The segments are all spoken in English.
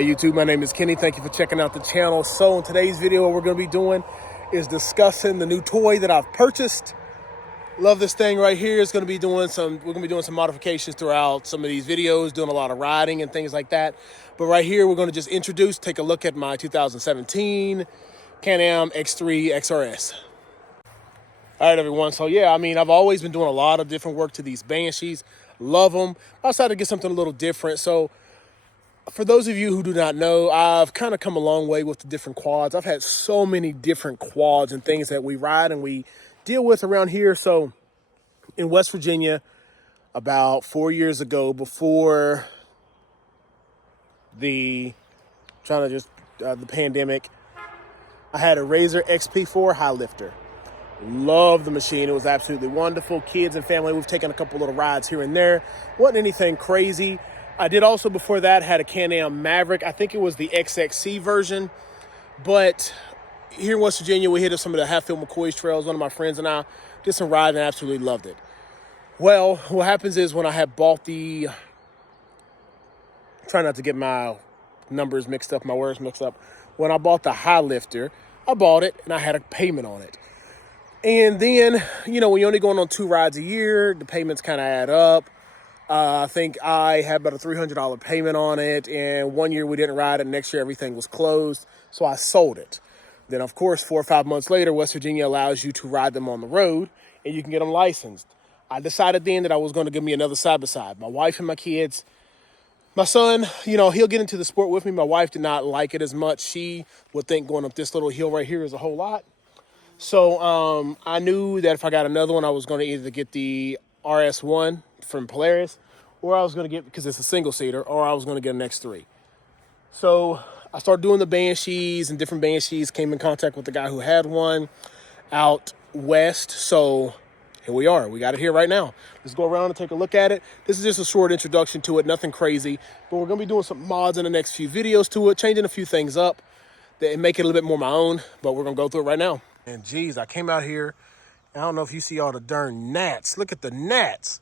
Hey YouTube, my name is Kenny. Thank you for checking out the channel. So in today's video, what we're going to be doing is discussing the new toy that I've purchased. Love this thing right here. We're going to be doing some modifications throughout some of these videos, doing a lot of riding and things like that. But right here, we're going to just take a look at my 2017 Can-Am X3 XRS. All right, everyone. So yeah, I've always been doing a lot of different work to these Banshees. Love them. I decided to get something a little different. So for those of you who do not know, I've kind of come a long way with the different quads. I've had so many different quads and things that we ride and we deal with around here. So in West Virginia, about 4 years ago, before the pandemic, I had a Razor XP4 high lifter. Love the machine. It was absolutely wonderful. Kids and family, we've taken a couple little rides here and there. Wasn't anything crazy. I did also before that had a Can-Am Maverick. I think it was the XXC version. But here in West Virginia, we hit some of the Hatfield McCoy's trails. One of my friends and I did some riding and absolutely loved it. Well, what happens is when I had bought try not to get my numbers mixed up, my words mixed up. When I bought the high lifter, I bought it and I had a payment on it. And then, when you're only going on 2 rides a year, the payments kind of add up. I think I had about a $300 payment on it, and 1 year we didn't ride it. Next year, everything was closed, so I sold it. Then, of course, 4 or 5 months later, West Virginia allows you to ride them on the road, and you can get them licensed. I decided then that I was going to give me another side-by-side. My wife and my kids. My son, he'll get into the sport with me. My wife did not like it as much. She would think going up this little hill right here is a whole lot. So I knew that if I got another one, I was going to either get the RS1 from Polaris, or I was going to get, because it's a single-seater, or I was going to get an X3. So I started doing the Banshees and different Banshees, came in contact with the guy who had one out west. So here we are. We got it here right now. Let's go around and take a look at it. This is just a short introduction to it, nothing crazy. But we're going to be doing some mods in the next few videos to it, changing a few things up that make it a little bit more my own. But we're going to go through it right now. And geez, I came out here. I don't know if you see all the darn gnats. Look at the gnats.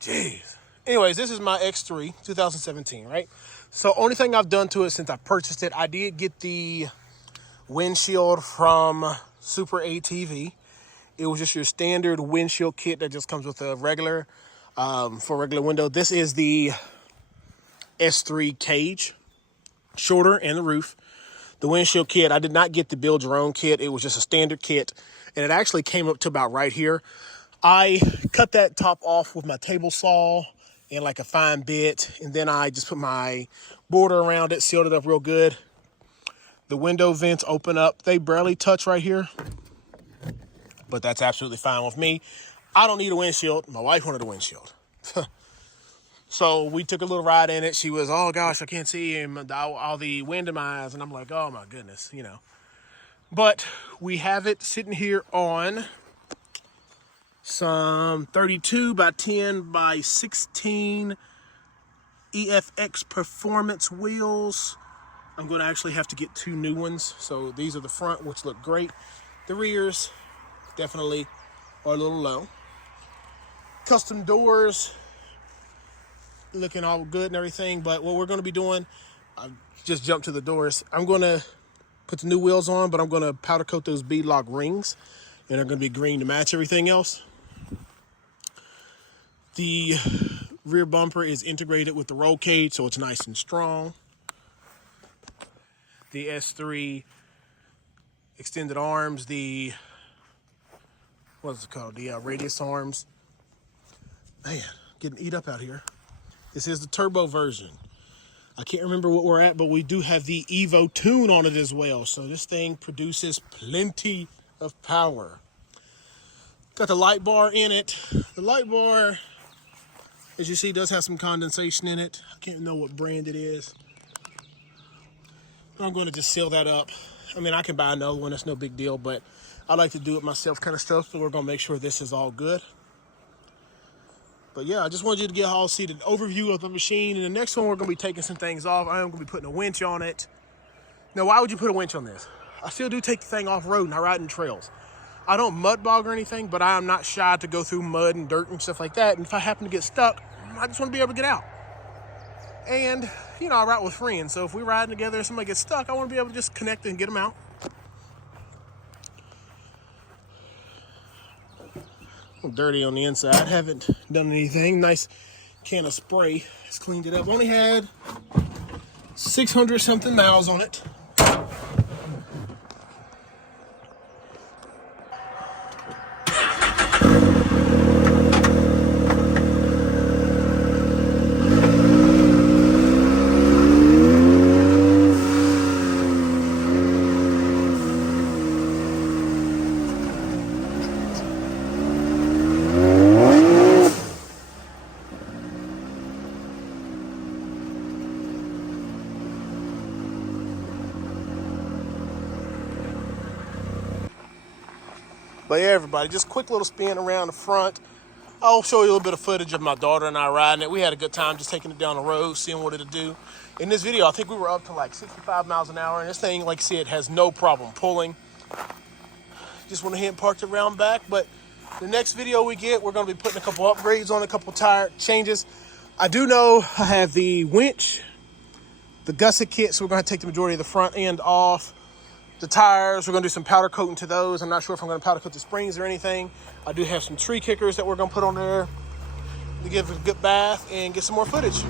Jeez. Anyways, this is my X3 2017, right? So only thing I've done to it since I purchased it, I did get the windshield from Super ATV. It was just your standard windshield kit that just comes with a regular, for a regular window. This is the S3 cage, shorter, and the roof. The windshield kit, I did not get the build your own kit. It was just a standard kit, and it actually came up to about right here. I cut that top off with my table saw and like a fine bit, and then I just put my border around it, sealed it up real good. The window vents open up. They barely touch right here, but that's absolutely fine with me. I don't need a windshield. My wife wanted a windshield. So we took a little ride in it. She was, oh gosh, I can't see him, all the wind in my eyes. And I'm like, oh my goodness, But we have it sitting here on some 32 by 10 by 16 EFX performance wheels. I'm going to actually have to get 2 new ones. So these are the front, which look great. The rears definitely are a little low. Custom doors, looking all good and everything. But what we're going to be doing, I just jumped to the doors. I'm going to put the new wheels on, but I'm going to powder coat those beadlock rings, and they're going to be green to match everything else. The rear bumper is integrated with the roll cage, so it's nice and strong. The S3 extended arms, what's it called? The radius arms. Man, getting eat up out here. This is the turbo version. I can't remember what we're at, but we do have the Evo tune on it as well. So this thing produces plenty of power. Got the light bar in it. The light bar, as you see, does have some condensation in it. I can't know what brand it is. I'm going to just seal that up. I can buy another one. That's no big deal, but I like to do it myself kind of stuff. So we're going to make sure this is all good. But yeah, I just wanted you to get all see the overview of the machine. And the next one, we're going to be taking some things off. I am going to be putting a winch on it. Now, why would you put a winch on this? I still do take the thing off road and I ride in trails. I don't mud bog or anything, but I am not shy to go through mud and dirt and stuff like that. And if I happen to get stuck, I just want to be able to get out. And, you know, I ride with friends. So if we're riding together and somebody gets stuck, I want to be able to just connect and get them out. A little dirty on the inside. Haven't done anything. Nice can of spray. It's cleaned it up. Only had 600 something miles on it. But yeah, everybody, just quick little spin around the front. I'll show you a little bit of footage of my daughter and I riding it. We had a good time just taking it down the road, seeing what it'll do. In this video, I think we were up to like 65 miles an hour, and this thing, like I said, has no problem pulling. Just went ahead and parked around back, but the next video we get, we're gonna be putting a couple upgrades on, a couple tire changes. I do know I have the winch, the gusset kit, so we're gonna take the majority of the front end off. The tires, we're gonna do some powder coating to those. I'm not sure if I'm gonna powder coat the springs or anything. I do have some tree kickers that we're gonna put on there to give it a good bath and get some more footage.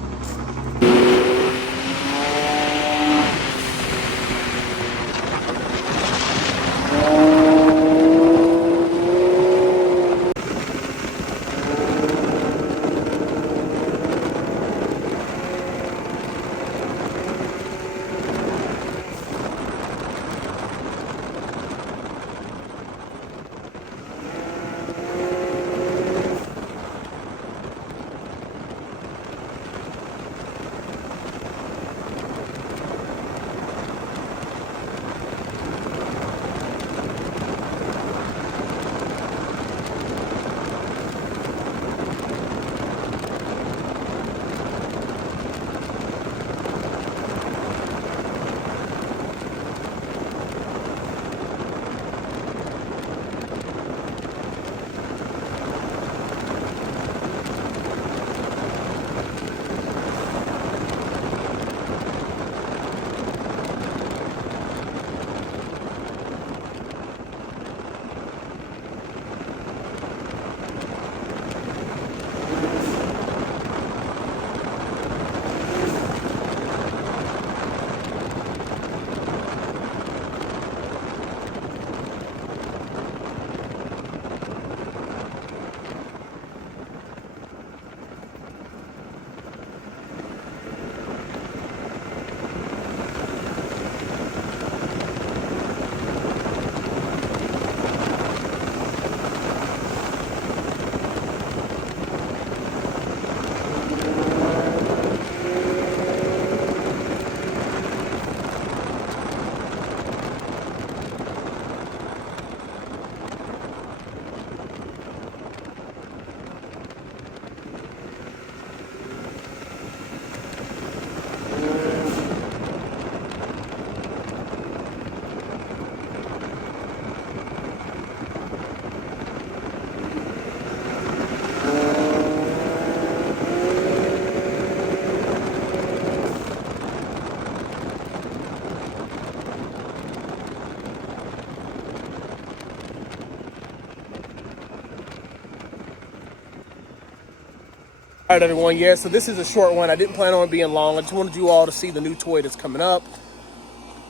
All right, everyone. Yeah, so this is a short one. I didn't plan on it being long. I just wanted you all to see the new toy that's coming up.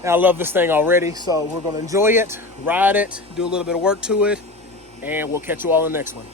And I love this thing already, so we're going to enjoy it, ride it, do a little bit of work to it, and we'll catch you all in the next one.